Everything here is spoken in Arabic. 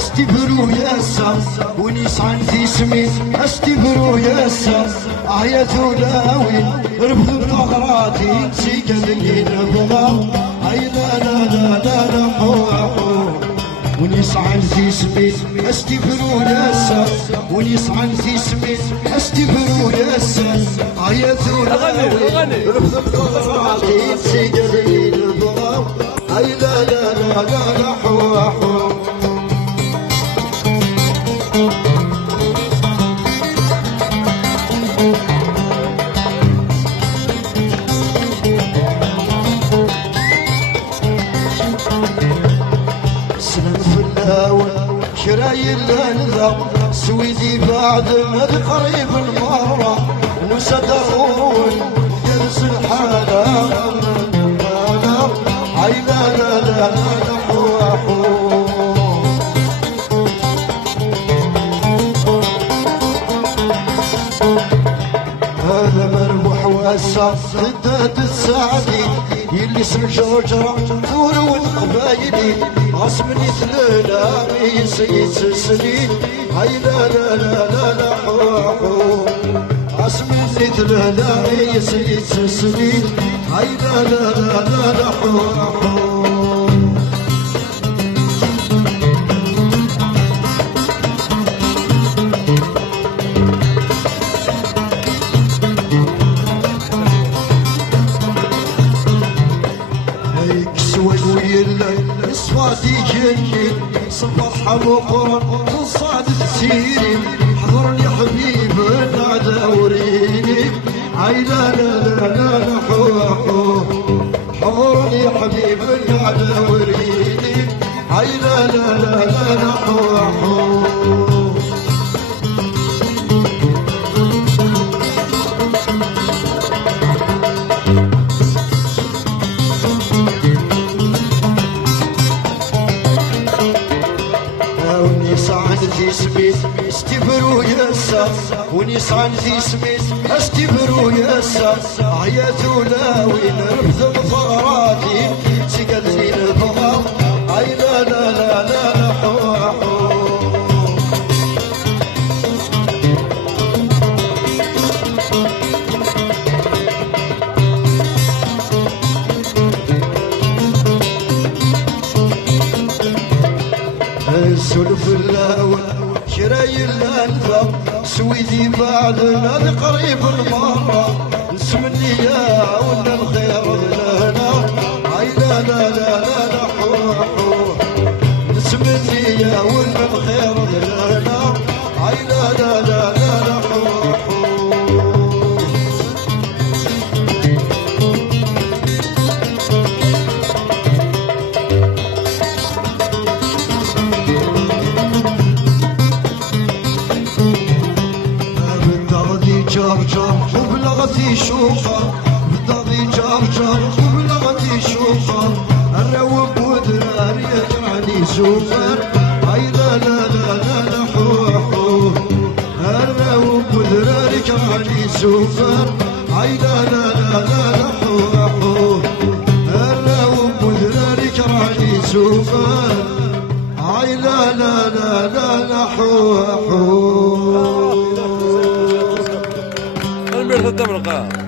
استبروا يا سام ونسعن في سميت استبروا يا سام يا ثلاوي رفض ثغراتي سيقلني نبغى اي لا لا لا لا لا حو ونسعن في سميت استبروا يا سام ونسعن في سميت استبروا يا سام يا ثلاوي رفض ثغراتي سيقلني نبغى اي لا لا لا لا لا حو شرايل الأنذر سويدي بعد مد قريب المرة وسدرون جلس الحالة عي لا لا لا لا حو هذا مربوح واسع ردات السعدي يلي اسم شجرة ثور والقبايلي غصبني ثلالا يسيت سنين هاي لا لا لا لا لا حو غصبني ثلالا يسيت سنين هاي لا لا لا لا لا حو صفاتي جنين صباح بقرن تصعد تسيرين حضرني حبيب نادوريني عي لا لا لا لا لا حو حضرني حبيب نادوريني عي لا لا لا لا لا حو في سميت استبروا يا سام ونسعن في سميت استبروا يا سام يا ثلاوي نرفض ثغراتي سقلني نبغى اي لا لا لا لا لا حو سلف اللاوى شرايل الانفاق سويدي بعدنا قريب المرة نسمني يا ولا الخير لنا عي لا لا لا لا لا حو نسمني يا ولا الخير لنا عي لا لا لا لا لا حو وبلغتي شوفة بضغطي جرجر وبلغتي شوفة الروب ودرار يجعلي سوفر هاي لا لا لا لا لا حو الروب ودرار يجعلي سوفر هاي لا لا لا لا لا حو الروب ودرار يجعلي سوفر هاي لا لا لا لا لا حو الدمرقة